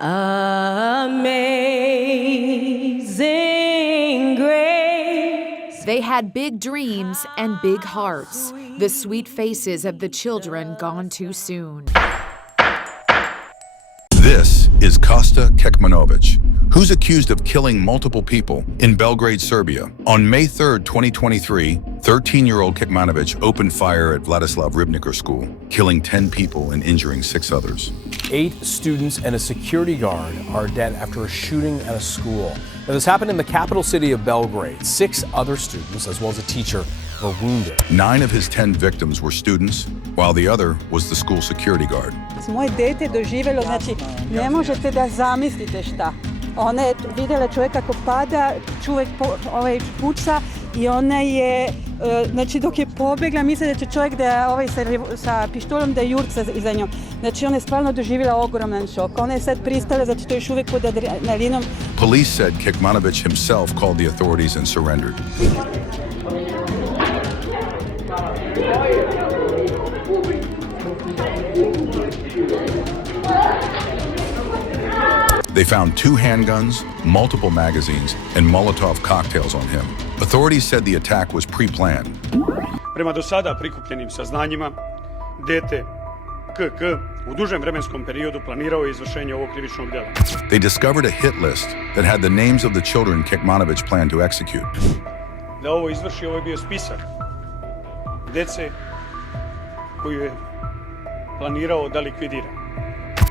Amazing grace. They had big dreams and big hearts, the sweet faces of the children gone too soon. This is Kosta Kekmanovic, who's accused of killing multiple people in Belgrade, Serbia. On May 3, 2023, 13-year-old Kekmanovic opened fire at Vladislav Ribnikar School, killing 10 people and injuring 6 others. 8 students and a security guard are dead after a shooting at a school. Now, this happened in the capital city of Belgrade. 6 other students, as well as a teacher, were wounded. 9 of his 10 victims were students, while the other was the school security guard. Moje dete doživjelo, znači, ne možete da zamislite šta. Ona je vidjela čovjeka kako pada, čovjek puca i ona je, znači dok je pobjegla, misli da će čovjek da sa pištolom da jurca iza njom. Znači ona je stvarno doživjela ogroman šok. Ona je sad pristala, zato što je još uvijek pod adrenalinom. Police said Kekmanovic himself called the authorities and surrendered. They found 2 handguns, multiple magazines, and Molotov cocktails on him. Authorities said the attack was pre-planned. Prema do sada prikupljenim saznanjima, dete KK u dužem vremenskom periodu planirao je izvršenje ovog krivičnog dela. They discovered a hit list that had the names of the children Kekmanovic planned to execute. Da ovo izvrši, ovo je bio spisak dece koju je planirao da likvidira.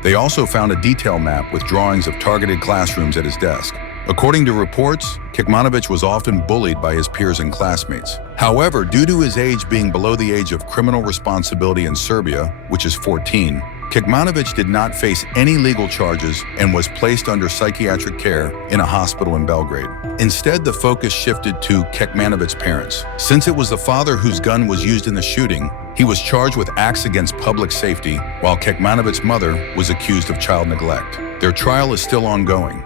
They also found a detail map with drawings of targeted classrooms at his desk. According to reports, Kekmanovic was often bullied by his peers and classmates. However, due to his age being below the age of criminal responsibility in Serbia, which is 14, Kekmanovic did not face any legal charges and was placed under psychiatric care in a hospital in Belgrade. Instead, the focus shifted to Kekmanovic's parents. Since it was the father whose gun was used in the shooting, he was charged with acts against public safety, while Kekmanovic's mother was accused of child neglect. Their trial is still ongoing.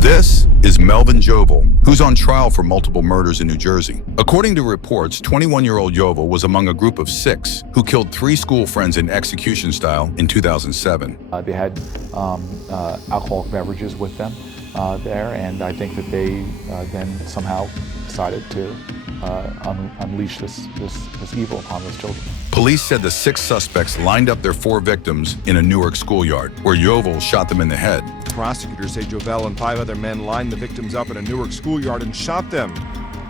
This is Melvin Jovel, who's on trial for multiple murders in New Jersey. According to reports, 21-year-old Jovel was among a group of 6 who killed 3 school friends in execution style in 2007. They had alcoholic beverages with them there, and I think that they then somehow decided to unleash this evil upon those children. Police said the 6 suspects lined up their 4 victims in a Newark schoolyard, where Jovel shot them in the head. Prosecutors say Jovel and 5 other men lined the victims up in a Newark schoolyard and shot them.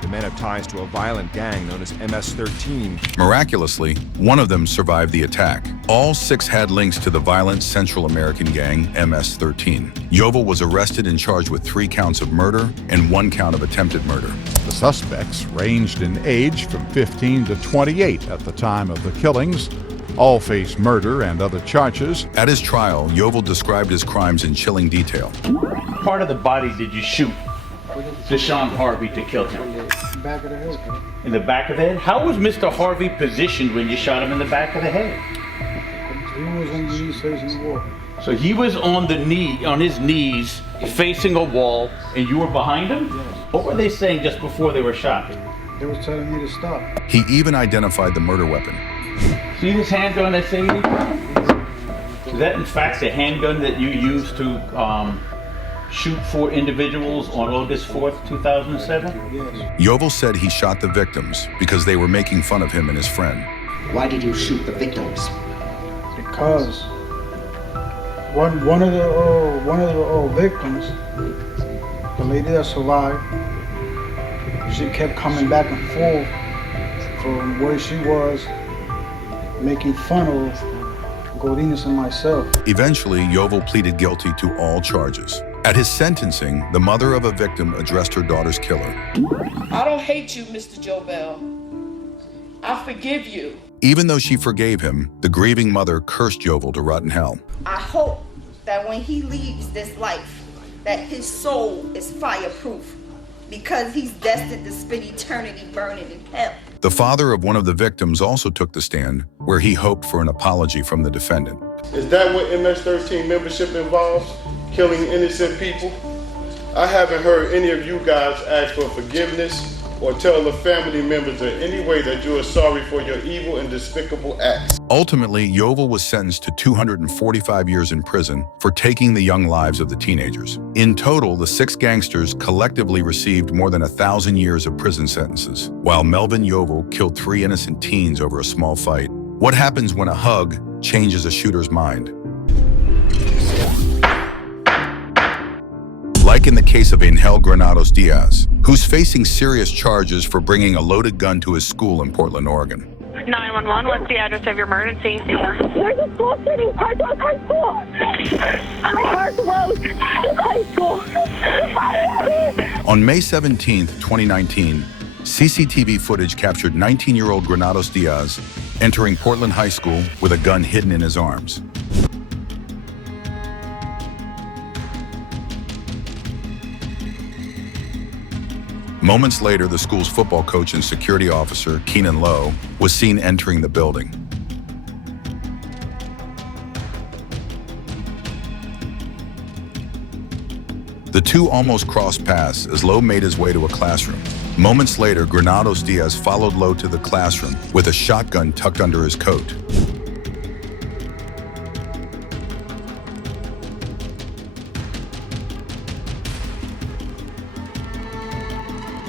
The men have ties to a violent gang known as MS-13. Miraculously, one of them survived the attack. All 6 had links to the violent Central American gang MS-13. Jovel was arrested and charged with 3 counts of murder and 1 count of attempted murder. The suspects ranged in age from 15 to 28 at the time of the killings. All face murder and other charges. At his trial, Jovel described his crimes in chilling detail. Part of the body did you shoot Deshaun Harvey to kill him? Back of the head. In the back of the head? How was Mr. Harvey positioned when you shot him in the back of the head? He was on his knees facing the wall. So he was on his knees facing a wall, and you were behind him? Yes. What were they saying just before they were shot? They were telling me to stop. He even identified the murder weapon. See this handgun that's saying anything? Is that in fact the handgun that you used to shoot 4 individuals on August 4th, 2007? Yes. Jovel said he shot the victims because they were making fun of him and his friend. Why did you shoot the victims? Because one of the victims, the lady that survived, she kept coming back and forth from where she was, making fun of Godinez and myself. Eventually, Jovel pleaded guilty to all charges. At his sentencing, the mother of a victim addressed her daughter's killer. I don't hate you, Mr. Jovel. I forgive you. Even though she forgave him, the grieving mother cursed Jovel to rot in hell. I hope that when he leaves this life, that his soul is fireproof, because he's destined to spend eternity burning in hell. The father of one of the victims also took the stand, where he hoped for an apology from the defendant. Is that what MS-13 membership involves? Killing innocent people? I haven't heard any of you guys ask for forgiveness or tell the family members in any way that you are sorry for your evil and despicable acts. Ultimately, Yovel was sentenced to 245 years in prison for taking the young lives of the teenagers. In total, the 6 gangsters collectively received more than 1,000 years of prison sentences, while Melvin Yovel killed 3 innocent teens over a small fight. What happens when a hug changes a shooter's mind? Like in the case of Angel Granados Diaz, who's facing serious charges for bringing a loaded gun to his school in Portland, Oregon. 911, what's the address of your emergency? There's a school shooting, Parkland High School. Parkland High School. On May 17, 2019, CCTV footage captured 19-year-old Granados Diaz entering Portland High School with a gun hidden in his arms. Moments later, the school's football coach and security officer, Keenan Lowe, was seen entering the building. The two almost crossed paths as Lowe made his way to a classroom. Moments later, Granados Diaz followed Lowe to the classroom with a shotgun tucked under his coat.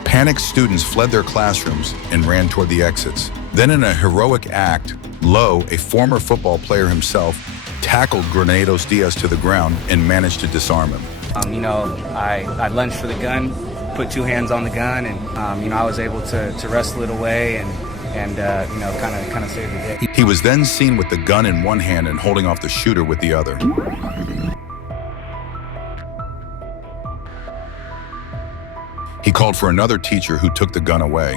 Panicked students fled their classrooms and ran toward the exits. Then in a heroic act, Lowe, a former football player himself, tackled Granados Diaz to the ground and managed to disarm him. I lunged for the gun, put 2 hands on the gun, and I was able to wrestle it away and kind of save the day. He was then seen with the gun in one hand and holding off the shooter with the other. He called for another teacher who took the gun away.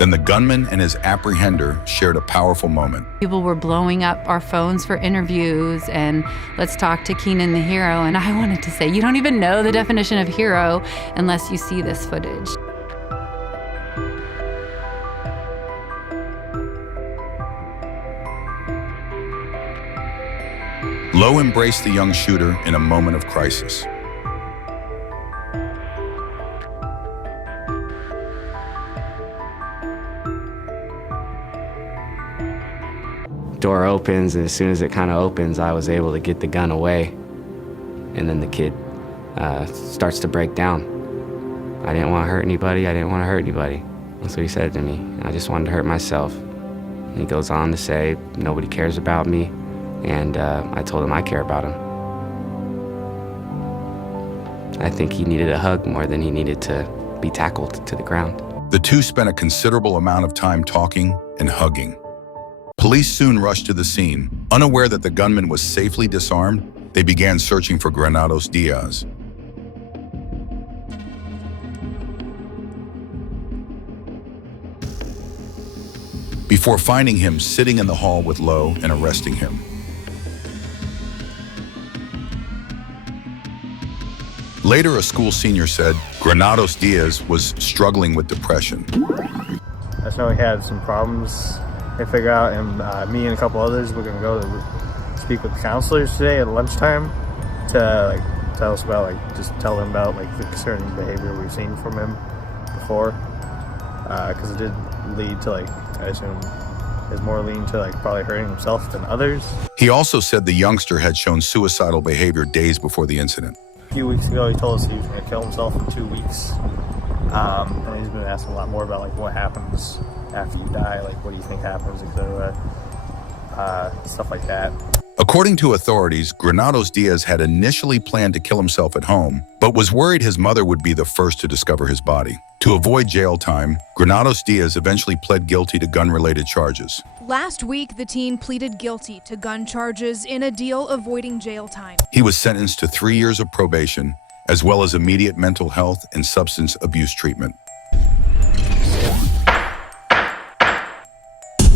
Then the gunman and his apprehender shared a powerful moment. People were blowing up our phones for interviews and let's talk to Keenan the hero. And I wanted to say, you don't even know the definition of hero unless you see this footage. Lowe embraced the young shooter in a moment of crisis. Door opens, and as soon as it kind of opens, I was able to get the gun away. And then the kid starts to break down. I didn't want to hurt anybody. I didn't want to hurt anybody. That's what he said to me. I just wanted to hurt myself. And he goes on to say, nobody cares about me. And I told him I care about him. I think he needed a hug more than he needed to be tackled to the ground. The two spent a considerable amount of time talking and hugging. Police soon rushed to the scene. Unaware that the gunman was safely disarmed, they began searching for Granados Diaz. Before finding him sitting in the hall with Lowe and arresting him. Later, a school senior said Granados Diaz was struggling with depression. I just know he had some problems they figure out, and me and a couple others, we're gonna go to speak with counselors today at lunchtime to tell us about just tell them about the concerning behavior we've seen from him before, because it did lead to I assume is more lean to probably hurting himself than others. He also said the youngster had shown suicidal behavior days before the incident. A few weeks ago, he told us he was going to kill himself in 2 weeks. And he's been asking a lot more about what happens after you die, what do you think happens, etc. Stuff like that. According to authorities, Granados Diaz had initially planned to kill himself at home, but was worried his mother would be the first to discover his body. To avoid jail time, Granados Diaz eventually pled guilty to gun-related charges. Last week, the teen pleaded guilty to gun charges in a deal avoiding jail time. He was sentenced to 3 years of probation, as well as immediate mental health and substance abuse treatment.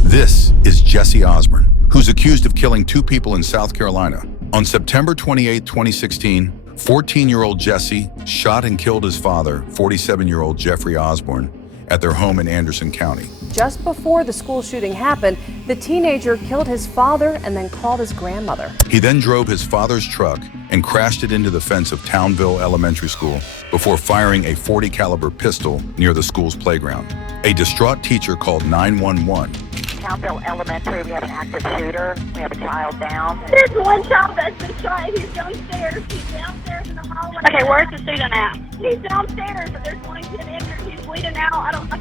This is Jesse Osborne, who's accused of killing 2 people in South Carolina. On September 28, 2016, 14-year-old Jesse shot and killed his father, 47-year-old Jeffrey Osborne, at their home in Anderson County. Just before the school shooting happened, the teenager killed his father and then called his grandmother. He then drove his father's truck and crashed it into the fence of Townville Elementary School before firing a .40 caliber pistol near the school's playground. A distraught teacher called 911. Townville Elementary, we have an active shooter. We have a child down. There's one child that's been shot. He's downstairs. He's downstairs in the hallway. Okay, where's the student at? He's downstairs. There's one kid injured. He's bleeding out. I don't know.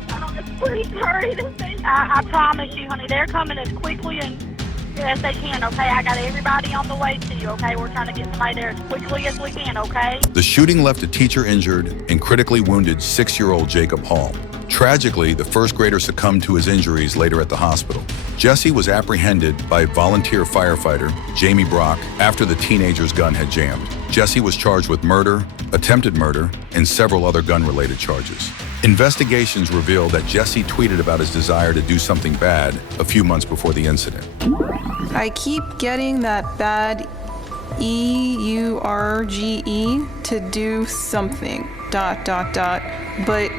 Please hurry this thing. I promise you, honey, they're coming as quickly and as they can, okay? I got everybody on the way to you, okay? We're trying to get somebody there as quickly as we can, okay? The shooting left a teacher injured and critically wounded 6-year-old Jacob Hall. Tragically, the first grader succumbed to his injuries later at the hospital. Jesse was apprehended by volunteer firefighter Jamie Brock after the teenager's gun had jammed. Jesse was charged with murder, attempted murder, and several other gun-related charges. Investigations reveal that Jesse tweeted about his desire to do something bad a few months before the incident. I keep getting that bad EURGE to do something, ... but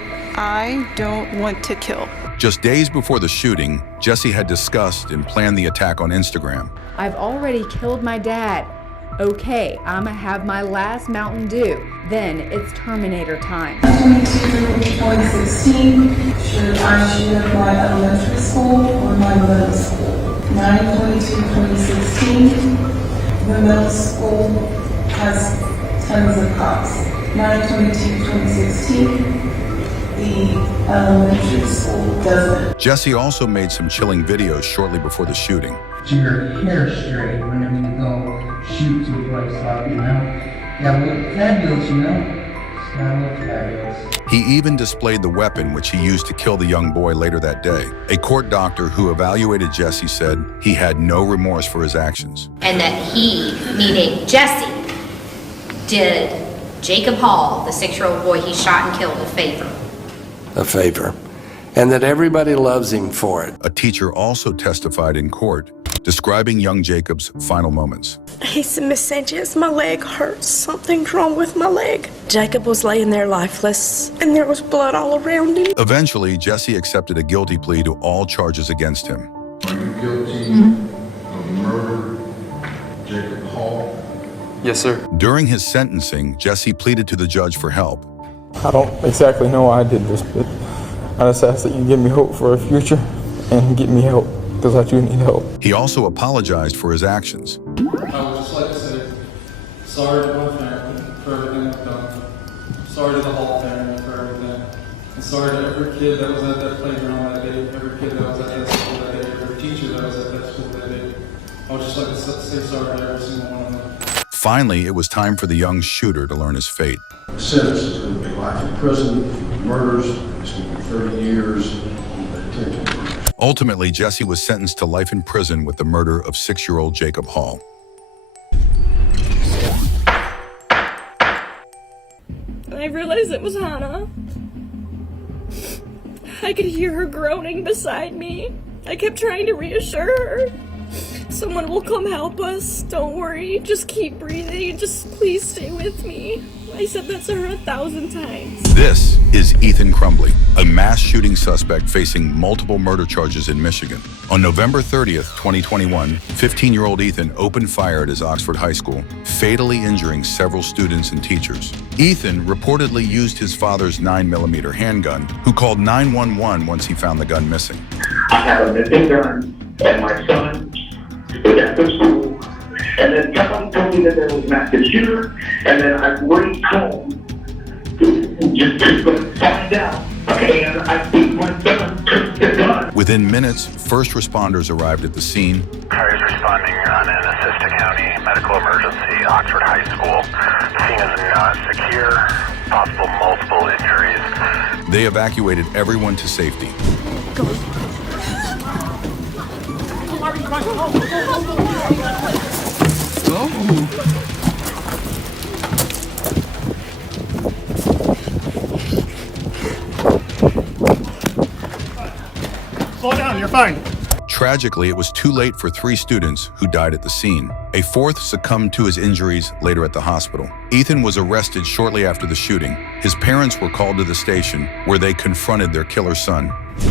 I don't want to kill. Just days before the shooting, Jesse had discussed and planned the attack on Instagram. I've already killed my dad. Okay, I'ma have my last Mountain Dew. Then it's Terminator time. 2016, should I shoot up my elementary school or my middle school? 9/22/2016, the middle school has tons of cops. 9/22/2016, the elementary school doesn't. Jesse also made some chilling videos shortly before the shooting. To your hair straight whenever you go shoot to a place like, you know? Gotta look fabulous, you know? It's gotta look fabulous. He even displayed the weapon which he used to kill the young boy later that day. A court doctor who evaluated Jesse said he had no remorse for his actions. And that he, meaning Jesse, did Jacob Hall, the 6-year-old boy he shot and killed, a favor. A favor. And that everybody loves him for it. A teacher also testified in court, describing young Jacob's final moments. He said, Miss Sanchez, my leg hurts. Something's wrong with my leg. Jacob was laying there lifeless, and there was blood all around him. Eventually, Jesse accepted a guilty plea to all charges against him. Are you guilty of murder, Jacob Hall? Yes, sir. During his sentencing, Jesse pleaded to the judge for help. I don't exactly know why I did this, but I just ask that you give me hope for a future and get me help, because I do need help. He also apologized for his actions. I would just like to say sorry to my family for everything I've done. Sorry to the Hall family for everything. And sorry to every kid that was at that playground that day, every kid that was at that school that day, every teacher that was at that school that day. I would just like to say sorry to every single one of them. Finally, it was time for the young shooter to learn his fate. The sentence is going to be life in prison, murders, it's going to be 30 years, attempted murders. Ultimately, Jesse was sentenced to life in prison with the murder of 6-year-old Jacob Hall. I realized it was Hannah. I could hear her groaning beside me. I kept trying to reassure her. Someone will come help us. Don't worry. Just keep breathing. Just please stay with me. I said that to her 1,000 times. This is Ethan Crumbley, a mass shooting suspect facing multiple murder charges in Michigan. On November 30th, 2021, 15-year-old Ethan opened fire at his Oxford high school, fatally injuring several students and teachers. Ethan reportedly used his father's 9mm handgun, who called 911 once he found the gun missing. I have a missing gun, and my son was at the school, and then someone told me that there was an active shooter, and then I raced home just to find out. Okay, and I think my son took the gun. Within minutes, first responders arrived at the scene. Car is responding on an Assista County medical emergency, Oxford High School. The scene is not secure, possible multiple injuries. They evacuated everyone to safety. Slow down, you're fine. Tragically, it was too late for 3 students who died at the scene. A 4th succumbed to his injuries later at the hospital. Ethan was arrested shortly after the shooting. His parents were called to the station, where they confronted their killer son. I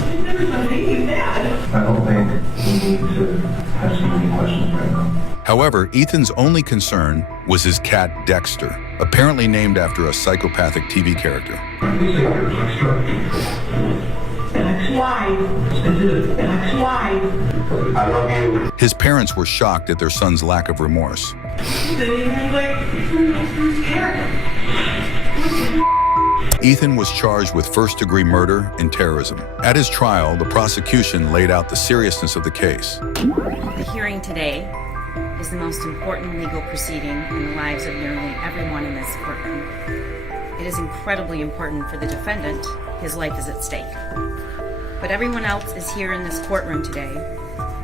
don't think we need to have so many questions right now. However, Ethan's only concern was his cat Dexter, apparently named after a psychopathic TV character. I love you. His parents were shocked at their son's lack of remorse. Ethan was charged with first-degree murder and terrorism. At his trial, the prosecution laid out the seriousness of the case. The hearing today is the most important legal proceeding in the lives of nearly everyone in this courtroom. It is incredibly important for the defendant. His life is at stake. But everyone else is here in this courtroom today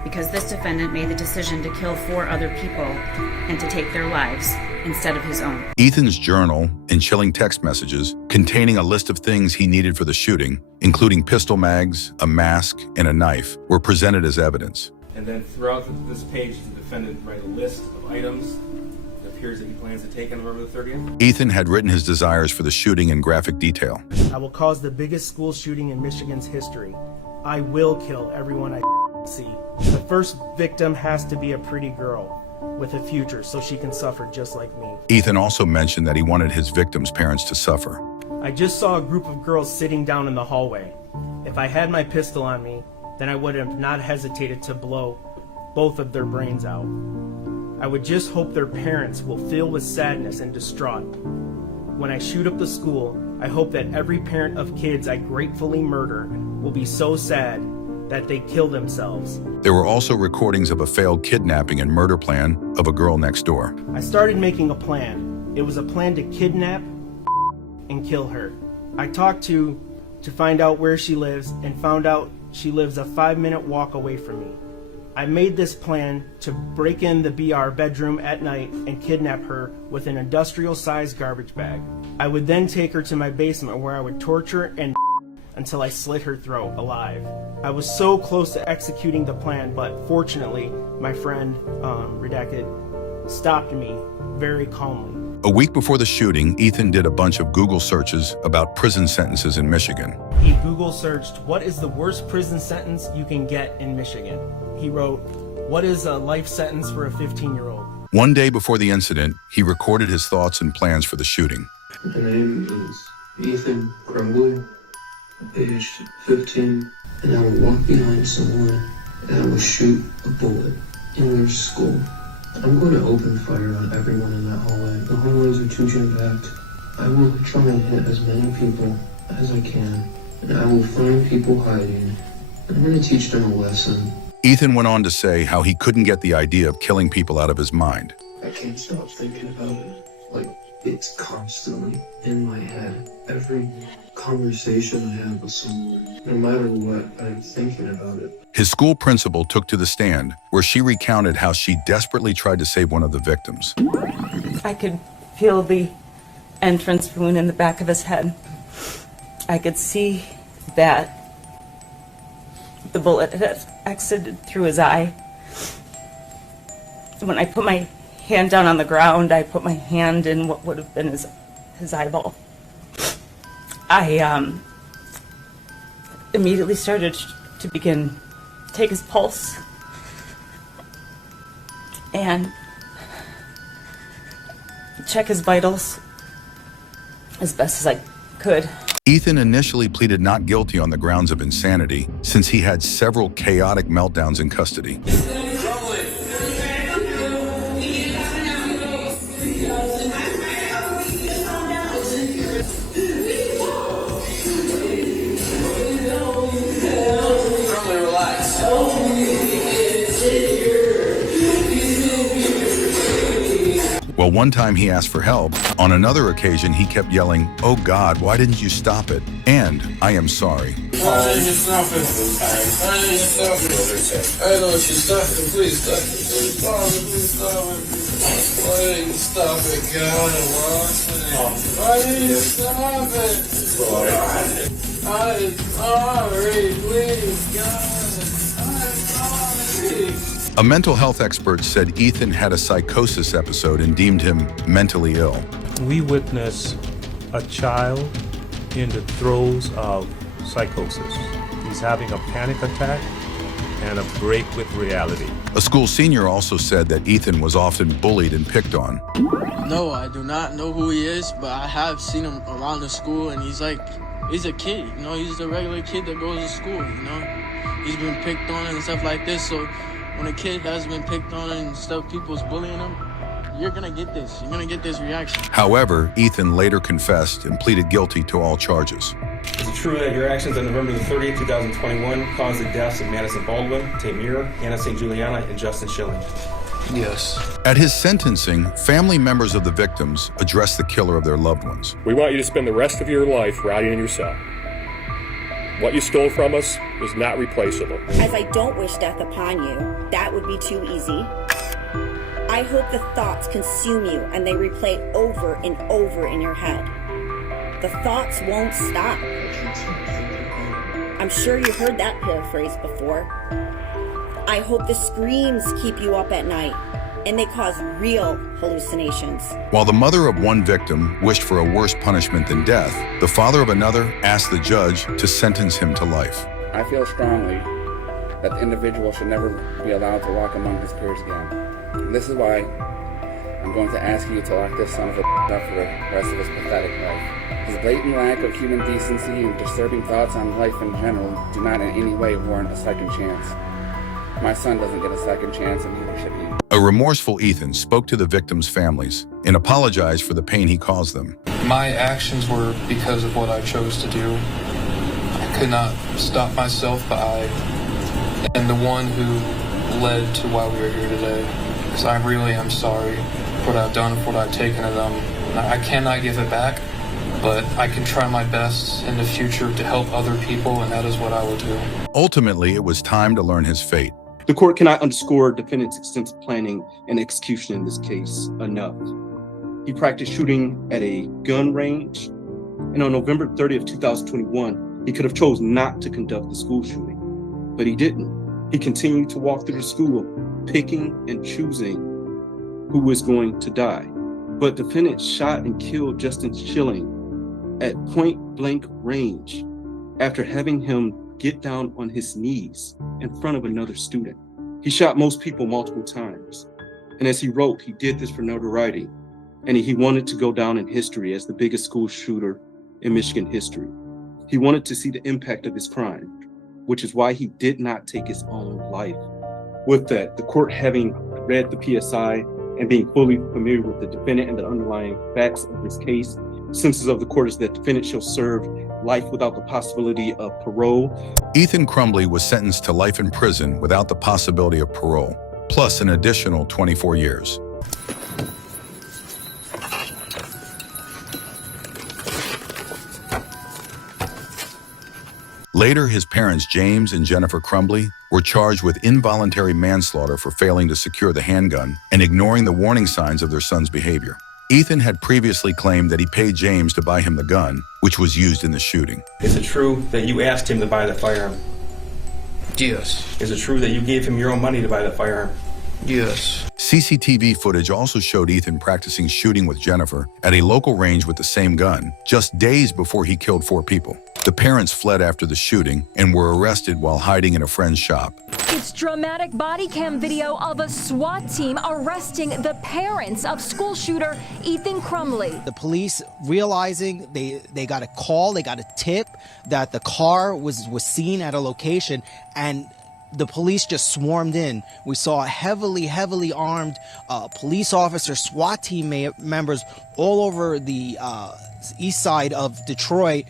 because this defendant made the decision to kill 4 other people and to take their lives instead of his own. Ethan's journal and chilling text messages containing a list of things he needed for the shooting, including pistol mags, a mask, and a knife, were presented as evidence. And then throughout this page, the defendant write a list of items it appears that he plans to take on November the 30th. Ethan had written his desires for the shooting in graphic detail. I will cause the biggest school shooting in Michigan's history. I will kill everyone I see. The first victim has to be a pretty girl with a future so she can suffer just like me. Ethan also mentioned that he wanted his victims' parents to suffer. I just saw a group of girls sitting down in the hallway. If I had my pistol on me, then I would have not hesitated to blow both of their brains out. I would just hope their parents will feel with sadness and distraught. When I shoot up the school, I hope that every parent of kids I gratefully murder will be so sad that they kill themselves. There were also recordings of a failed kidnapping and murder plan of a girl next door. I started making a plan. It was a plan to kidnap and kill her. I talked to find out where she lives and found out she lives a 5-minute walk away from me. I made this plan to break in the BR bedroom at night and kidnap her with an industrial-sized garbage bag. I would then take her to my basement where I would torture and until I slit her throat alive. I was so close to executing the plan, but fortunately, my friend, Redacted, stopped me very calmly. A week before the shooting, Ethan did a bunch of Google searches about prison sentences in Michigan. He Google searched, what is the worst prison sentence you can get in Michigan? He wrote, what is a life sentence for a 15-year-old? One day before the incident, he recorded his thoughts and plans for the shooting. My name is Ethan Crumbly, aged 15, and I will walk behind someone and I will shoot a bullet in their skull. I'm going to open fire on everyone in that hallway. The hallways are too jam-packed. I will try and hit as many people as I can, and I will find people hiding. I'm going to teach them a lesson. Ethan went on to say how he couldn't get the idea of killing people out of his mind. I can't stop thinking about it. Like, it's constantly in my head. Every conversation I have with someone, no matter what, I'm thinking about it. His school principal took to the stand, where she recounted how she desperately tried to save one of the victims. I could feel the entrance wound in the back of his head. I could see that the bullet had exited through his eye. When I put my hand down on the ground, I put my hand in what would have been his eyeball. I immediately started to begin take his pulse and check his vitals as best as I could. Ethan initially pleaded not guilty on the grounds of insanity, since he had several chaotic meltdowns in custody. Well, one time he asked for help. On another occasion, he kept yelling, "Oh God, why didn't you stop it?" And "I am sorry." Why didn't you stop it? Why didn't you stop it? I know you stop it. Please stop it. Please stop it. Please stop it. Why didn't you stop it, God? Why didn't you stop it? I'm sorry. Please, God. I'm sorry. A mental health expert said Ethan had a psychosis episode and deemed him mentally ill. We witness a child in the throes of psychosis. He's having a panic attack and a break with reality. A school senior also said that Ethan was often bullied and picked on. No, I do not know who he is, but I have seen him around the school, and he's a kid, you know, he's a regular kid that goes to school, you know. He's been picked on and stuff like this, so when a kid has been picked on and stuff, people's bullying him, you're gonna get this reaction. However, Ethan later confessed and pleaded guilty to all charges. Is it true that your actions on November the 30th, 2021 caused the deaths of Madison Baldwin, Tamir, Anna St. Juliana, and Justin Schilling? Yes. At his sentencing, family members of the victims addressed the killer of their loved ones. We want you to spend the rest of your life rotting in your cell. What you stole from us is not replaceable. As I don't wish death upon you, that would be too easy. I hope the thoughts consume you and they replay over and over in your head. The thoughts won't stop. I'm sure you heard that paraphrase before. I hope the screams keep you up at night and they cause real hallucinations. While the mother of one victim wished for a worse punishment than death, the father of another asked the judge to sentence him to life. I feel strongly that the individual should never be allowed to walk among his peers again. And this is why I'm going to ask you to lock this son of a up for the rest of his pathetic life. His blatant lack of human decency and disturbing thoughts on life in general do not in any way warrant a second chance. My son doesn't get a second chance, and neither should he. A remorseful Ethan spoke to the victims' families and apologized for the pain he caused them. My actions were because of what I chose to do. I could not stop myself, but I am the one who led to why we are here today. So I really am sorry for what I've done, for what I've taken of them. I cannot give it back, but I can try my best in the future to help other people, and that is what I will do. Ultimately, it was time to learn his fate. The court cannot underscore defendant's extensive planning and execution in this case enough. He practiced shooting at a gun range, and on November 30th, 2021, he could have chose not to conduct the school shooting, but he didn't. He continued to walk through the school, picking and choosing who was going to die. But defendant shot and killed Justin Schilling at point blank range after having him get down on his knees in front of another student. He shot most people multiple times. And as he wrote, he did this for notoriety. And he wanted to go down in history as the biggest school shooter in Michigan history. He wanted to see the impact of his crime, which is why he did not take his own life. With that, the court having read the PSI and being fully familiar with the defendant and the underlying facts of this case, sentences of the court is that defendant shall serve life without the possibility of parole. Ethan Crumbley was sentenced to life in prison without the possibility of parole, plus an additional 24 years. Later, his parents, James and Jennifer Crumbley, were charged with involuntary manslaughter for failing to secure the handgun and ignoring the warning signs of their son's behavior. Ethan had previously claimed that he paid James to buy him the gun, which was used in the shooting. Is it true that you asked him to buy the firearm? Yes. Is it true that you gave him your own money to buy the firearm? Yes. CCTV footage also showed Ethan practicing shooting with Jennifer at a local range with the same gun, just days before he killed 4 people. The parents fled after the shooting and were arrested while hiding in a friend's shop. It's dramatic body cam video of a SWAT team arresting the parents of school shooter Ethan Crumbley. The police realizing they got a call, they got a tip that the car was seen at a location, and the police just swarmed in. We saw heavily armed police officers, SWAT team members all over the east side of Detroit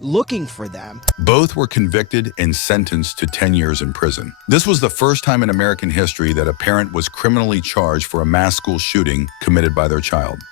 looking for them. Both were convicted and sentenced to 10 years in prison. This was the first time in American history that a parent was criminally charged for a mass school shooting committed by their child.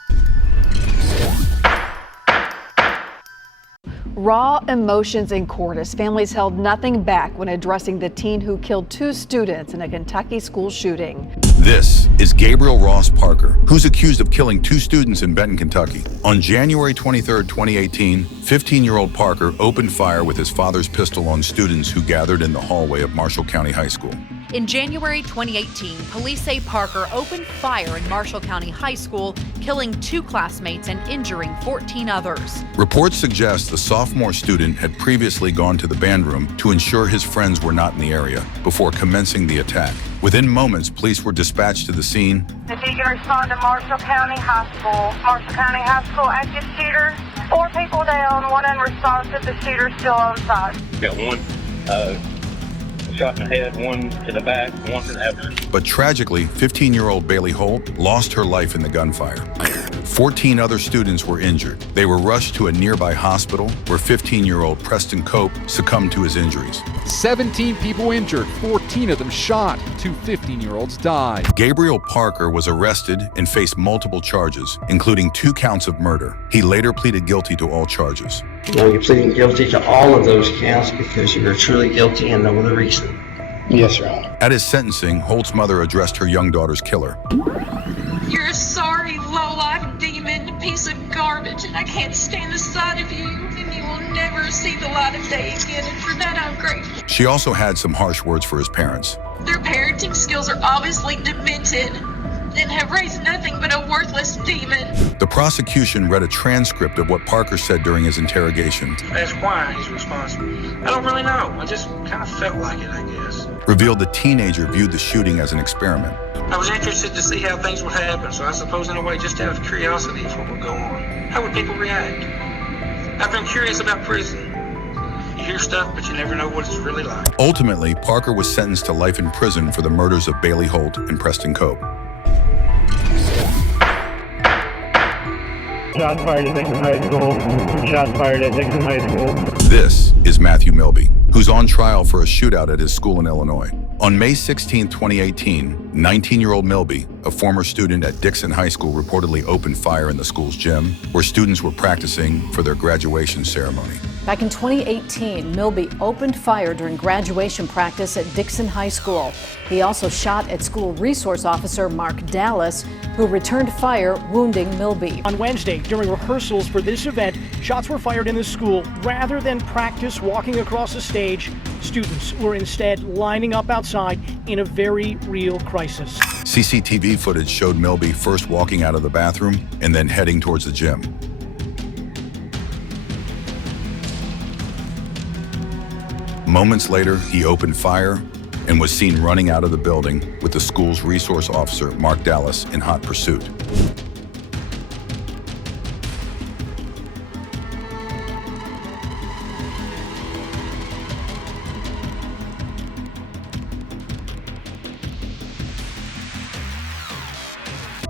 Raw emotions in court as families held nothing back when addressing the teen who killed 2 students in a Kentucky school shooting. This is Gabriel Ross Parker, who's accused of killing 2 students in Benton, Kentucky. On January 23, 2018, 15-year-old Parker opened fire with his father's pistol on students who gathered in the hallway of Marshall County High School. In January 2018, police say Parker opened fire in Marshall County High School, killing 2 classmates and injuring 14 others. Reports suggest the sophomore student had previously gone to the band room to ensure his friends were not in the area before commencing the attack. Within moments, police were dispatched to the scene. If you can respond to Marshall County High School. Marshall County High School, active shooter. 4 people down, 1 unresponsive, the shooter still on site. Got 1 shot in the head, 1 to the back, 1 to the abdomen. But tragically, 15-year-old Bailey Holt lost her life in the gunfire. 14 other students were injured. They were rushed to a nearby hospital where 15-year-old Preston Cope succumbed to his injuries. 17 people injured, 14 of them shot. 2 15-year-olds died. Gabriel Parker was arrested and faced multiple charges, including 2 counts of murder. He later pleaded guilty to all charges. No, you're pleading guilty to all of those counts because you are truly guilty and no other reason. Yes, Your Honor. At his sentencing, Holt's mother addressed her young daughter's killer. You're a sorry, low-life demon, piece of garbage, and I can't stand the sight of you, and you will never see the light of day again, and for that I'm grateful. She also had some harsh words for his parents. Their parenting skills are obviously demented and have raised nothing but a worthless demon. The prosecution read a transcript of what Parker said during his interrogation. That's why he's responsible. I don't really know. I just kind of felt like it, I guess. Revealed the teenager viewed the shooting as an experiment. I was interested to see how things would happen, so I suppose in a way just out of curiosity is what would go on. How would people react? I've been curious about prison. You hear stuff, but you never know what it's really like. Ultimately, Parker was sentenced to life in prison for the murders of Bailey Holt and Preston Cope. Shots fired at Dixon High School. Shots fired at Dixon High School. This is Matthew Milby, who's on trial for a shootout at his school in Illinois. On May 16, 2018, 19-year-old Milby, a former student at Dixon High School, reportedly opened fire in the school's gym, where students were practicing for their graduation ceremony. Back in 2018, Milby opened fire during graduation practice at Dixon High School. He also shot at school resource officer Mark Dallas, who returned fire, wounding Milby. On Wednesday, during rehearsals for this event, shots were fired in the school. Rather than practice walking across the stage, students were instead lining up outside in a very real crisis. CCTV footage showed Milby first walking out of the bathroom and then heading towards the gym. Moments later, he opened fire and was seen running out of the building with the school's resource officer, Mark Dallas, in hot pursuit.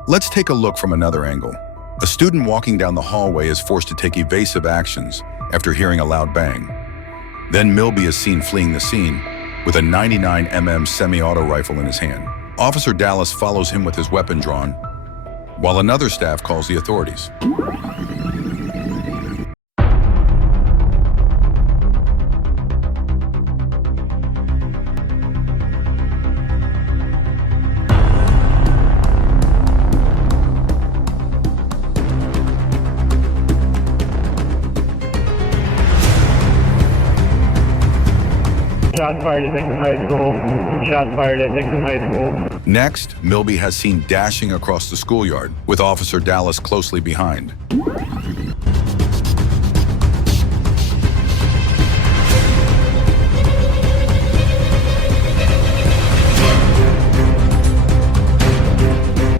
Let's take a look from another angle. A student walking down the hallway is forced to take evasive actions after hearing a loud bang. Then Milby is seen fleeing the scene with a 99mm semi-auto rifle in his hand. Officer Dallas follows him with his weapon drawn, while another staff calls the authorities. Shots fired at Dixon High School. Shots fired at Dixon High School. Next, Milby has seen dashing across the schoolyard, with Officer Dallas closely behind.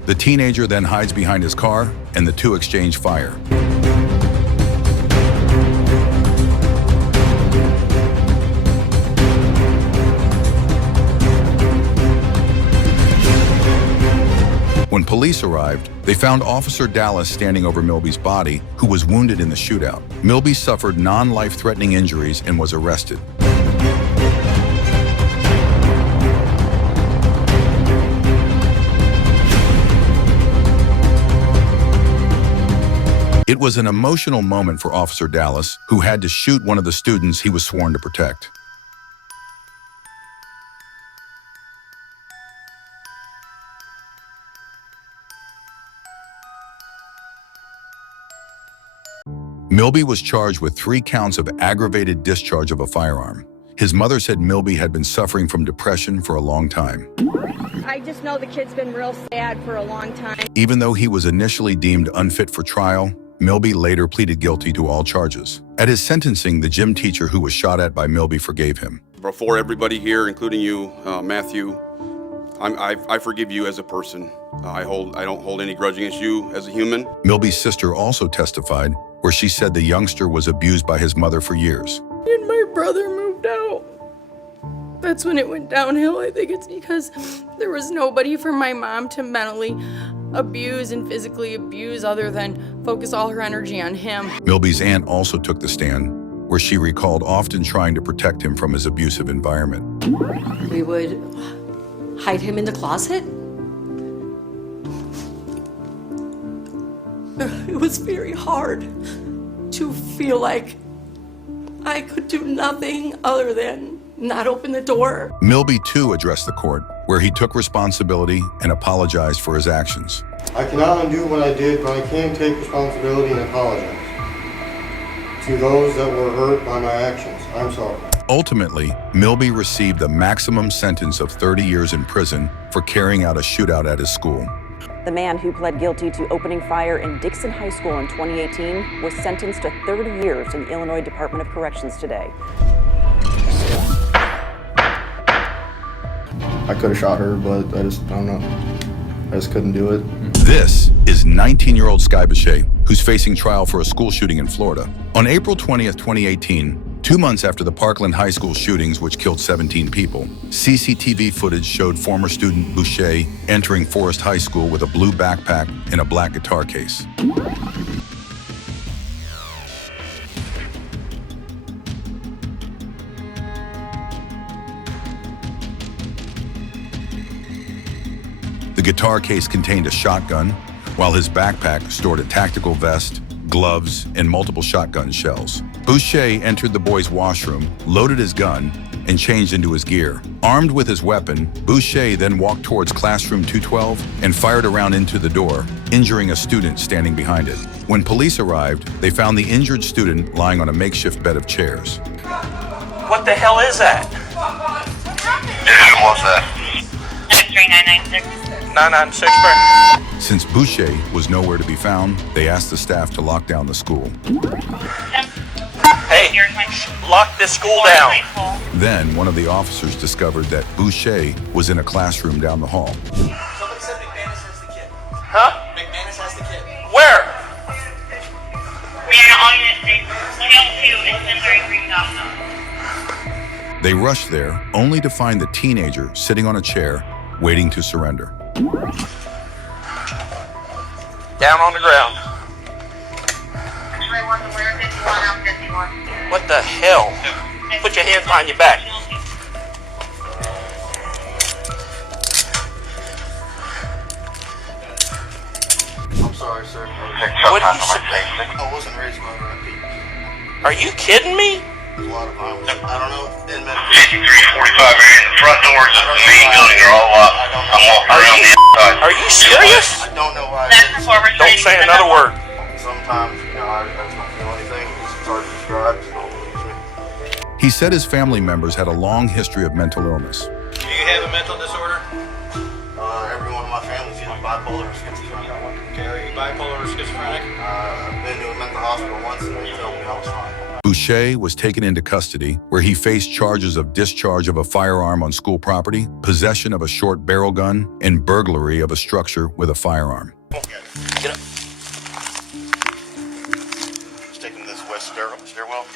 The teenager then hides behind his car, and the two exchange fire. When police arrived, they found Officer Dallas standing over Milby's body, who was wounded in the shootout. Milby suffered non-life-threatening injuries and was arrested. It was an emotional moment for Officer Dallas, who had to shoot one of the students he was sworn to protect. Milby was charged with 3 counts of aggravated discharge of a firearm. His mother said Milby had been suffering from depression for a long time. I just know the kid's been real sad for a long time. Even though he was initially deemed unfit for trial, Milby later pleaded guilty to all charges. At his sentencing, the gym teacher who was shot at by Milby forgave him. Before everybody here, including you, Matthew, I forgive you as a person. I don't hold any grudge against you as a human. Milby's sister also testified, where she said the youngster was abused by his mother for years. And my brother moved out. That's when it went downhill. I think it's because there was nobody for my mom to mentally abuse and physically abuse other than focus all her energy on him. Milby's aunt also took the stand, where she recalled often trying to protect him from his abusive environment. We would hide him in the closet. It was very hard to feel like I could do nothing other than not open the door. Milby too addressed the court, where he took responsibility and apologized for his actions. I cannot undo what I did, but I can take responsibility and apologize to those that were hurt by my actions. I'm sorry. Ultimately, Milby received the maximum sentence of 30 years in prison for carrying out a shootout at his school. The man who pled guilty to opening fire in Dixon High School in 2018 was sentenced to 30 years in the Illinois Department of Corrections today. I could have shot her, but I don't know. I just couldn't do it. This is 19-year-old Sky Boucher, who's facing trial for a school shooting in Florida. On April 20th, 2018, 2 months after the Parkland High School shootings, which killed 17 people, CCTV footage showed former student Boucher entering Forest High School with a blue backpack and a black guitar case. The guitar case contained a shotgun, while his backpack stored a tactical vest, gloves, and multiple shotgun shells. Boucher entered the boys' washroom, loaded his gun, and changed into his gear. Armed with his weapon, Boucher then walked towards classroom 212 and fired a round into the door, injuring a student standing behind it. When police arrived, they found the injured student lying on a makeshift bed of chairs. What the hell is that? Who was that? 3996. 996, Since Boucher was nowhere to be found, they asked the staff to lock down the school. Hey, lock this school down. Then one of the officers discovered that Boucher was in a classroom down the hall. Somebody said McManus has the kid. Huh? McManus has the kid. Where? We are on unit 2 is 10 Green Dot. They rushed there, only to find the teenager sitting on a chair, waiting to surrender. Down on the ground. What the hell? Put your hands behind your back. I'm sorry, sir. What are you I wasn't raised by a Are you kidding me? There's a lot of violence. I don't know. 5345 area. The front doors of the main building are all up. I'm walking around the inside. Are you serious? I don't know why. Don't say another word. Sometimes, I don't feel anything. It's hard to describe. So don't believe me. He said his family members had a long history of mental illness. Do you have a mental disorder? Everyone in my family's either bipolar or schizophrenic. Okay, are you bipolar or schizophrenic? I've been to a mental hospital once and they told me I was fine. Boucher was taken into custody, where he faced charges of discharge of a firearm on school property, possession of a short barrel gun, and burglary of a structure with a firearm. Get up. Let's take him to this west stairwell.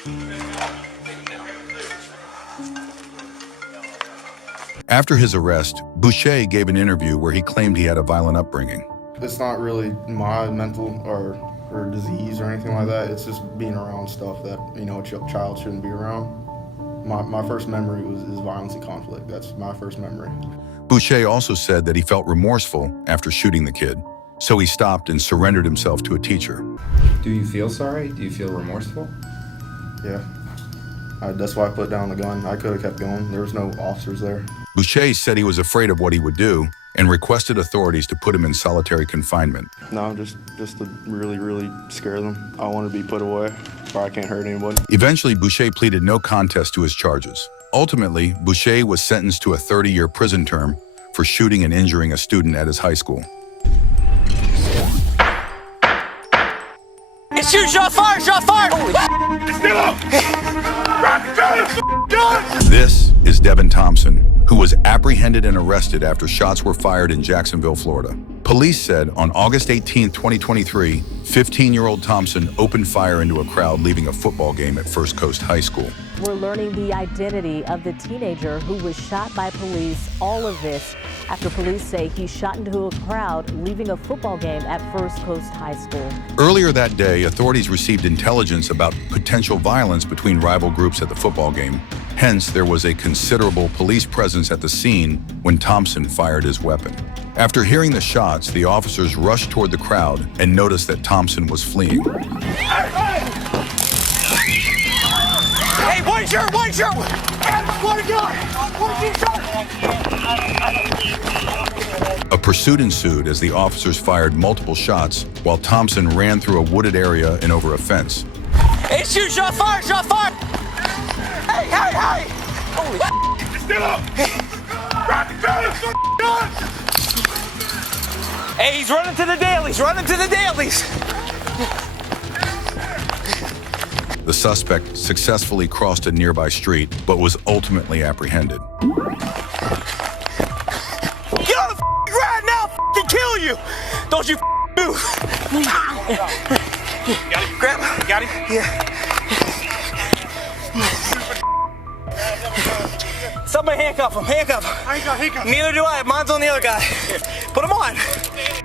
After his arrest, Boucher gave an interview where he claimed he had a violent upbringing. It's not really my mental or disease or anything like that. It's just being around stuff that, a child shouldn't be around. My first memory is violence and conflict. That's my first memory. Boucher also said that he felt remorseful after shooting the kid, so he stopped and surrendered himself to a teacher. Do you feel sorry? Do you feel remorseful? Yeah. That's why I put down the gun. I could have kept going. There was no officers there. Boucher said he was afraid of what he would do and requested authorities to put him in solitary confinement. No, just to really, really scare them. I want to be put away where I can't hurt anybody. Eventually, Boucher pleaded no contest to his charges. Ultimately, Boucher was sentenced to a 30-year prison term for shooting and injuring a student at his high school. It's you, shot fire, shot fire! This is Devin Thompson, who was apprehended and arrested after shots were fired in Jacksonville, Florida. Police said on August 18, 2023, 15-year-old Thompson opened fire into a crowd leaving a football game at First Coast High School. We're learning the identity of the teenager who was shot by police. All of this after police say he shot into a crowd leaving a football game at First Coast High School. Earlier that day, authorities received intelligence about potential violence between rival groups at the football game. Hence, there was a considerable police presence at the scene when Thompson fired his weapon. After hearing the shots, the officers rushed toward the crowd and noticed that Thompson was fleeing. Hey, one shirt! A pursuit ensued as the officers fired multiple shots while Thompson ran through a wooded area and over a fence. Hey, it's you, shot fire, shot fire! Hey! Holy still up! Hey, he's running to the dailies! The suspect successfully crossed a nearby street, but was ultimately apprehended. Get on the ground now, kill you! Don't you move! You got him? Grab him. You got him? Yeah. Somebody handcuff him. I ain't got handcuff. Neither do I. Mine's on the other guy. Put him on.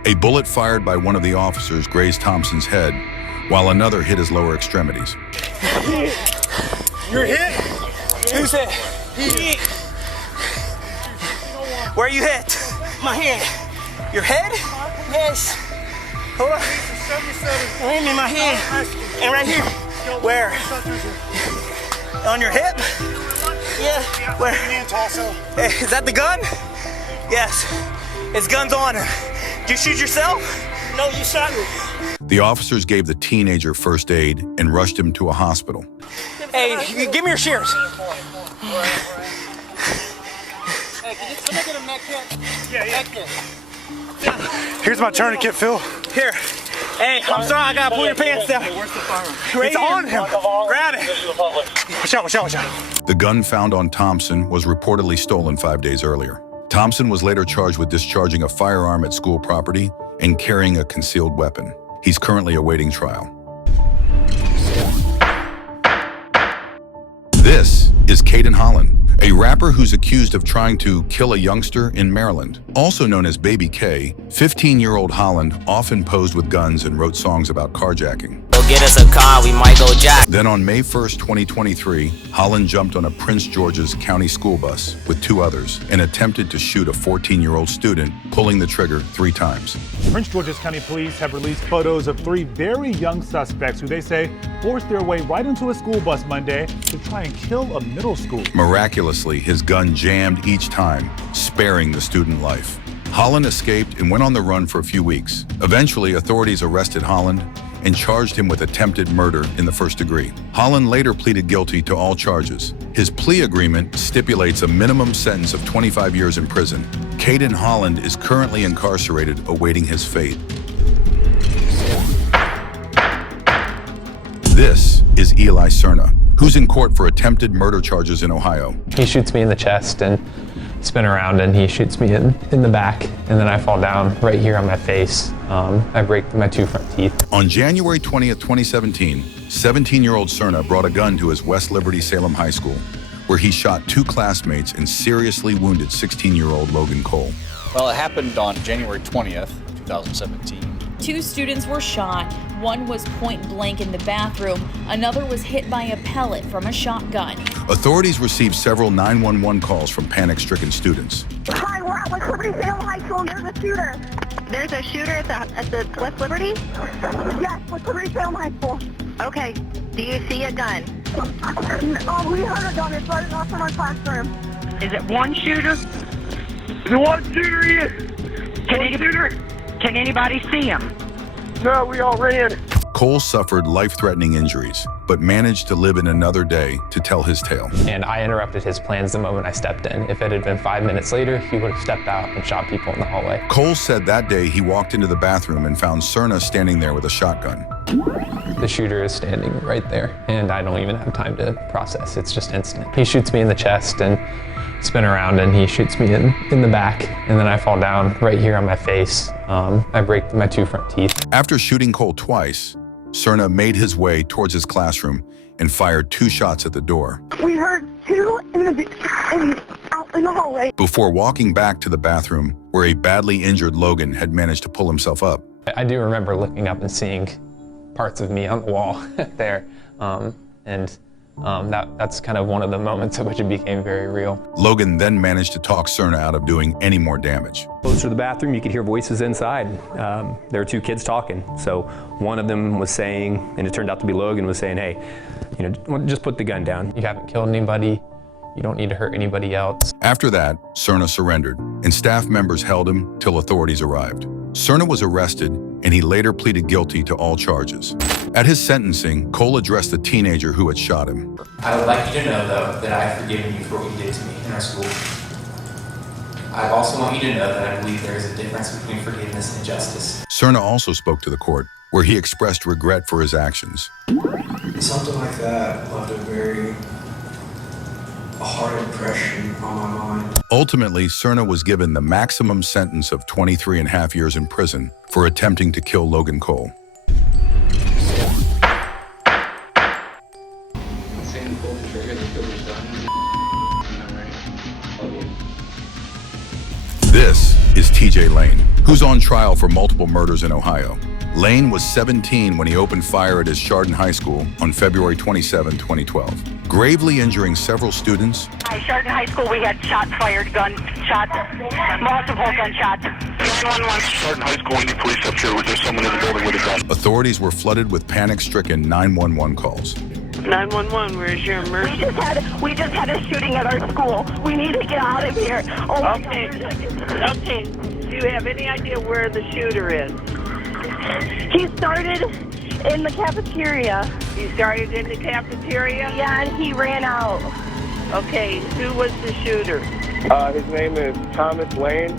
A bullet fired by one of the officers grazed Thompson's head, while another hit his lower extremities. You're hit? Who's hit? He. Where you hit? My head. Your head? Yes. Hold on. I'm in my head. And right here. Where? On your hip? Yeah. Where? Hey, is that the gun? Yes. His gun's on him. Did you shoot yourself? No, you shot me. The officers gave the teenager first aid and rushed him to a hospital. Hey, give me your shears. Hey, can somebody get a med kit? Yeah. Here's my tourniquet, Phil. Here. Hey, I'm sorry, I gotta pull your pants down. Hey, where's the firearm? It's on him. Grab it. Watch out. The gun found on Thompson was reportedly stolen 5 days earlier. Thompson was later charged with discharging a firearm at school property and carrying a concealed weapon. He's currently awaiting trial. This is Caden Holland, a rapper who's accused of trying to kill a youngster in Maryland. Also known as Baby K, 15-year-old Holland often posed with guns and wrote songs about carjacking. Go get us a car, we might go jack. Then on May 1st, 2023, Holland jumped on a Prince George's County school bus with 2 others and attempted to shoot a 14-year-old student, pulling the trigger 3 times. Prince George's County Police have released photos of 3 very young suspects who they say forced their way right into a school bus Monday to try and kill a middle schooler. Miraculously, his gun jammed each time, sparing the student life. Holland escaped and went on the run for a few weeks. Eventually, authorities arrested Holland and charged him with attempted murder in the first degree. Holland later pleaded guilty to all charges. His plea agreement stipulates a minimum sentence of 25 years in prison. Caden Holland is currently incarcerated awaiting his fate. This is Eli Cerna, who's in court for attempted murder charges in Ohio. He shoots me in the chest and spin around and he shoots me in the back, and then I fall down right here on my face. I break my 2 front teeth. On January 20th, 2017, 17-year-old Cerna brought a gun to his West Liberty Salem High School, where he shot 2 classmates and seriously wounded 16-year-old Logan Cole. Well, it happened on January 20th, 2017. 2 students were shot. One was point blank in the bathroom. Another was hit by a pellet from a shotgun. Authorities received several 911 calls from panic-stricken students. Hi, we're at West Liberty Salem High School. There's a shooter. There's a shooter at the West Liberty? Yes, West Liberty Salem High School. Okay. Do you see a gun? Oh, we heard a gun. It's right across from our classroom. Is it one shooter? The one shooter is. Can anybody see him? No, we all ran. Cole suffered life-threatening injuries, but managed to live in another day to tell his tale. And I interrupted his plans the moment I stepped in. If it had been 5 minutes later, he would have stepped out and shot people in the hallway. Cole said that day he walked into the bathroom and found Serna standing there with a shotgun. The shooter is standing right there, and I don't even have time to process. It's just instant. He shoots me in the chest and spin around, and he shoots me in the back, and then I fall down right here on my face. I break my 2 front teeth. After shooting Cole twice, Serna made his way towards his classroom and fired 2 shots at the door. We heard 2 out in the hallway. Before walking back to the bathroom where a badly injured Logan had managed to pull himself up. I do remember looking up and seeing parts of me on the wall there, that's kind of one of the moments at which it became very real. Logan then managed to talk Serna out of doing any more damage. Closer to the bathroom, you could hear voices inside. There were 2 kids talking. So one of them was saying, and it turned out to be Logan, was saying, hey, just put the gun down. You haven't killed anybody. You don't need to hurt anybody else. After that, Serna surrendered, and staff members held him till authorities arrived. Serna was arrested, and he later pleaded guilty to all charges. At his sentencing, Cole addressed the teenager who had shot him. I would like you to know, though, that I have forgiven you for what you did to me in our school. I also want you to know that I believe there is a difference between forgiveness and justice. Serna also spoke to the court, where he expressed regret for his actions. Something like that left a hard impression on my mind. Ultimately, Serna was given the maximum sentence of 23.5 years in prison for attempting to kill Logan Cole. This is TJ Lane, who's on trial for multiple murders in Ohio. Lane was 17 when he opened fire at his Chardon High School on February 27, 2012, gravely injuring several students. At Chardon High School, we had shots fired, gunshots, multiple gunshots. 911. Chardon High School, we need police up here. There's someone in the building with a gun. Authorities were flooded with panic-stricken 911 calls. 911, where's your emergency? We just had a shooting at our school. We need to get out of here. Oh, okay. Okay. Do you have any idea where the shooter is? He started in the cafeteria. He started in the cafeteria? Yeah, and he ran out. Okay, who was the shooter? His name is Thomas Lane.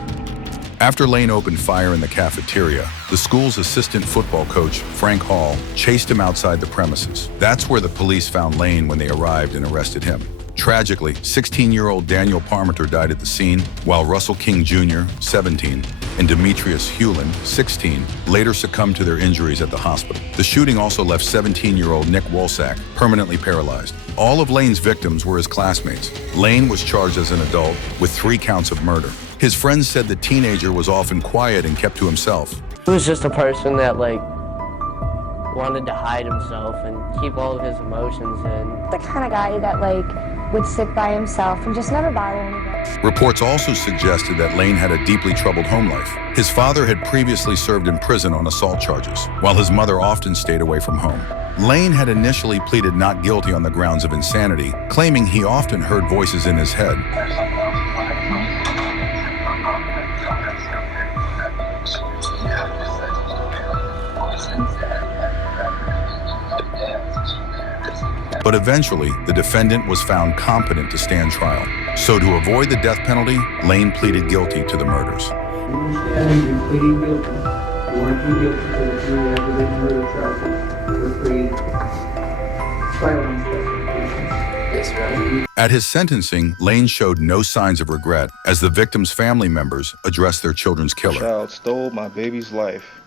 After Lane opened fire in the cafeteria, the school's assistant football coach, Frank Hall, chased him outside the premises. That's where the police found Lane when they arrived and arrested him. Tragically, 16-year-old Daniel Parmenter died at the scene, while Russell King Jr., 17, and Demetrius Hewlin, 16, later succumbed to their injuries at the hospital. The shooting also left 17-year-old Nick Wolsack permanently paralyzed. All of Lane's victims were his classmates. Lane was charged as an adult with 3 counts of murder. His friends said the teenager was often quiet and kept to himself. He was just a person that, wanted to hide himself and keep all of his emotions in. The kind of guy that, would sit by himself and just never bother anybody. Reports also suggested that Lane had a deeply troubled home life. His father had previously served in prison on assault charges, while his mother often stayed away from home. Lane had initially pleaded not guilty on the grounds of insanity, claiming he often heard voices in his head. But eventually, the defendant was found competent to stand trial. So to avoid the death penalty, Lane pleaded guilty to the murders. You're pleading guilty. You want to plead guilty to the 3 aggravated murder charges with 3 firearms justifications. At his sentencing, Lane showed no signs of regret as the victim's family members addressed their children's killer. The child stole my baby's life,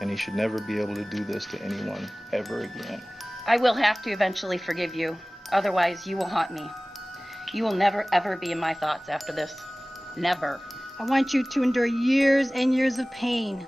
and he should never be able to do this to anyone ever again. I will have to eventually forgive you. Otherwise, you will haunt me. You will never, ever be in my thoughts after this. Never. I want you to endure years and years of pain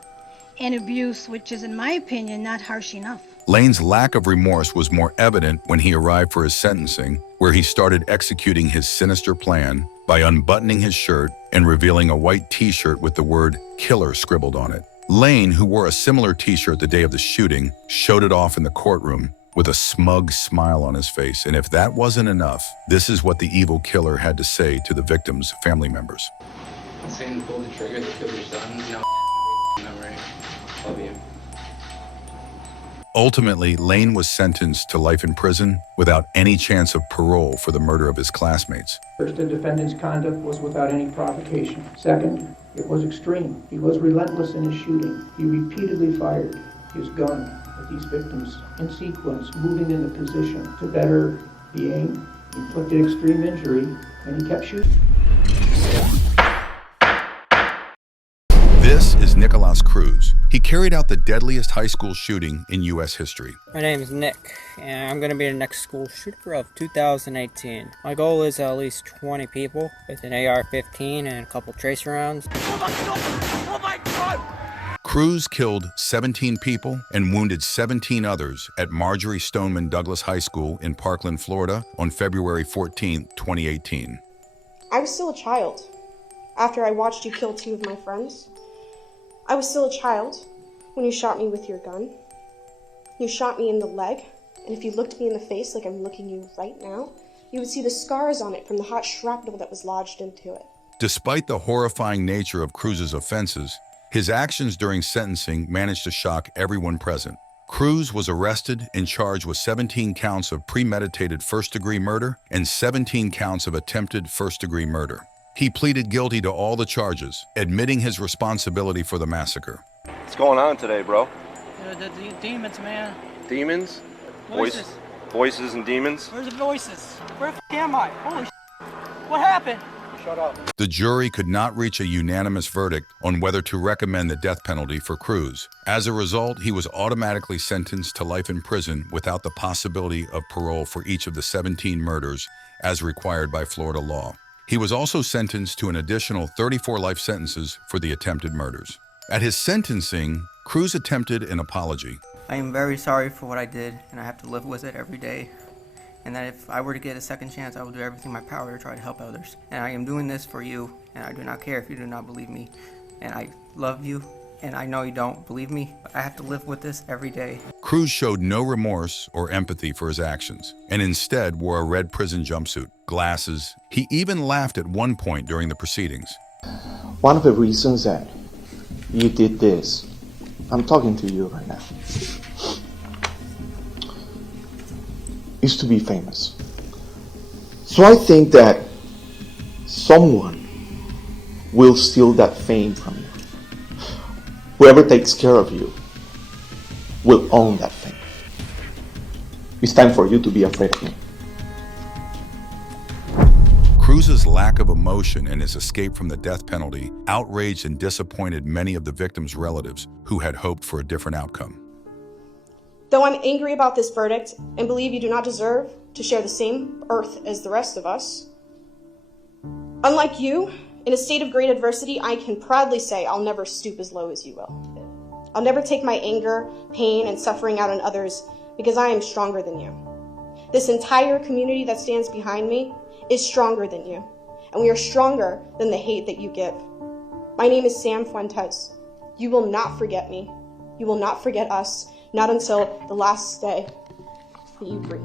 and abuse, which is, in my opinion, not harsh enough. Lane's lack of remorse was more evident when he arrived for his sentencing, where he started executing his sinister plan by unbuttoning his shirt and revealing a white t-shirt with the word "killer" scribbled on it. Lane, who wore a similar t-shirt the day of the shooting, showed it off in the courtroom with a smug smile on his face. And if that wasn't enough, this is what the evil killer had to say to the victim's family members. Saying pull the trigger to kill your son? No, right. Love you. Ultimately, Lane was sentenced to life in prison without any chance of parole for the murder of his classmates. First, the defendant's conduct was without any provocation. Second, it was extreme. He was relentless in his shooting. He repeatedly fired his gun at these victims in sequence, moving in the position to better the aim. He inflicted extreme injury, and he kept shooting. This is Nicolas Cruz. He carried out the deadliest high school shooting in U.S. history. My name is Nick, and I'm going to be the next school shooter of 2018. My goal is at least 20 people with an AR-15 and a couple tracer rounds. Oh my God! Cruz killed 17 people and wounded 17 others at Marjorie Stoneman Douglas High School in Parkland, Florida on February 14, 2018. I was still a child after I watched you kill 2 of my friends. I was still a child when you shot me with your gun. You shot me in the leg, and if you looked me in the face like I'm looking you right now, you would see the scars on it from the hot shrapnel that was lodged into it. Despite the horrifying nature of Cruz's offenses, his actions during sentencing managed to shock everyone present. Cruz was arrested and charged with 17 counts of premeditated first-degree murder and 17 counts of attempted first-degree murder. He pleaded guilty to all the charges, admitting his responsibility for the massacre. What's going on today, bro? The demons, man. Demons? Voices. Voices and demons? Where's the voices? Where the f*** am I? Holy what happened? Shut up. The jury could not reach a unanimous verdict on whether to recommend the death penalty for Cruz. As a result, he was automatically sentenced to life in prison without the possibility of parole for each of the 17 murders as required by Florida law. He was also sentenced to an additional 34 life sentences for the attempted murders. At his sentencing, Cruz attempted an apology. I am very sorry for what I did, and I have to live with it every day. And that if I were to get a second chance, I will do everything in my power to try to help others. And I am doing this for you, and I do not care if you do not believe me. And I love you, and I know you don't believe me, but I have to live with this every day. Cruz showed no remorse or empathy for his actions, and instead wore a red prison jumpsuit, glasses. He even laughed at one point during the proceedings. One of the reasons that you did this, I'm talking to you right now, is to be famous. So I think that someone will steal that fame from you. Whoever takes care of you will own that fame. It's time for you to be afraid of me. Cruz's lack of emotion and his escape from the death penalty outraged and disappointed many of the victims' relatives who had hoped for a different outcome. Though I'm angry about this verdict and believe you do not deserve to share the same earth as the rest of us, unlike you, in a state of great adversity, I can proudly say I'll never stoop as low as you will. I'll never take my anger, pain, and suffering out on others because I am stronger than you. This entire community that stands behind me is stronger than you, and we are stronger than the hate that you give. My name is Sam Fuentes. You will not forget me. You will not forget us, not until the last day that you breathe.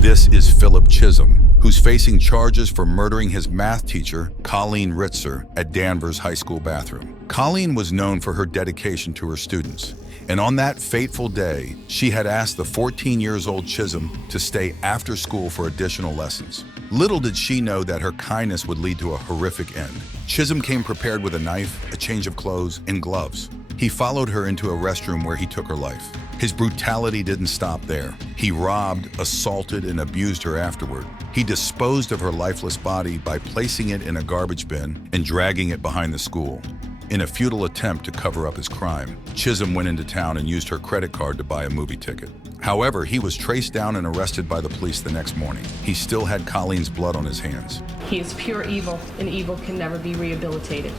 This is Philip Chisholm, who's facing charges for murdering his math teacher, Colleen Ritzer, at Danvers High School bathroom. Colleen was known for her dedication to her students, and on that fateful day, she had asked the 14-year-old Chisholm to stay after school for additional lessons. Little did she know that her kindness would lead to a horrific end. Chisholm came prepared with a knife, a change of clothes, and gloves. He followed her into a restroom where he took her life. His brutality didn't stop there. He robbed, assaulted, and abused her afterward. He disposed of her lifeless body by placing it in a garbage bin and dragging it behind the school. In a futile attempt to cover up his crime, Chisholm went into town and used her credit card to buy a movie ticket. However, he was traced down and arrested by the police the next morning. He still had Colleen's blood on his hands. He is pure evil, and evil can never be rehabilitated.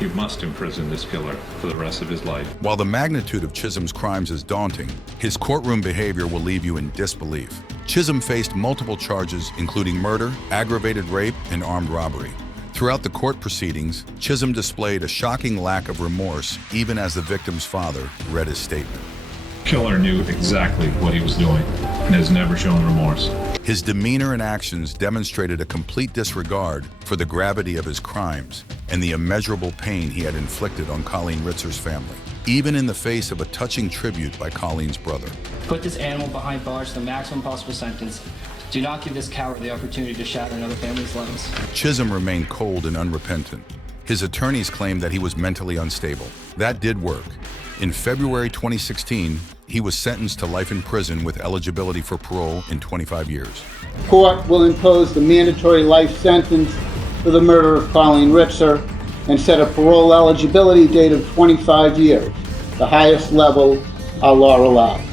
You must imprison this killer for the rest of his life. While the magnitude of Chisholm's crimes is daunting, his courtroom behavior will leave you in disbelief. Chisholm faced multiple charges, including murder, aggravated rape, and armed robbery. Throughout the court proceedings, Chisholm displayed a shocking lack of remorse, even as the victim's father read his statement. Killer knew exactly what he was doing. and has never shown remorse. His demeanor and actions demonstrated a complete disregard for the gravity of his crimes and the immeasurable pain he had inflicted on Colleen Ritzer's family, even in the face of a touching tribute by Colleen's brother. Put this animal behind bars to the maximum possible sentence. Do not give this coward the opportunity to shatter another family's lives. Chisholm remained cold and unrepentant. His attorneys claimed that he was mentally unstable. That did work. In February 2016, he was sentenced to life in prison with eligibility for parole in 25 years. Court will impose the mandatory life sentence for the murder of Colleen Ritzer and set a parole eligibility date of 25 years, the highest level our law allows.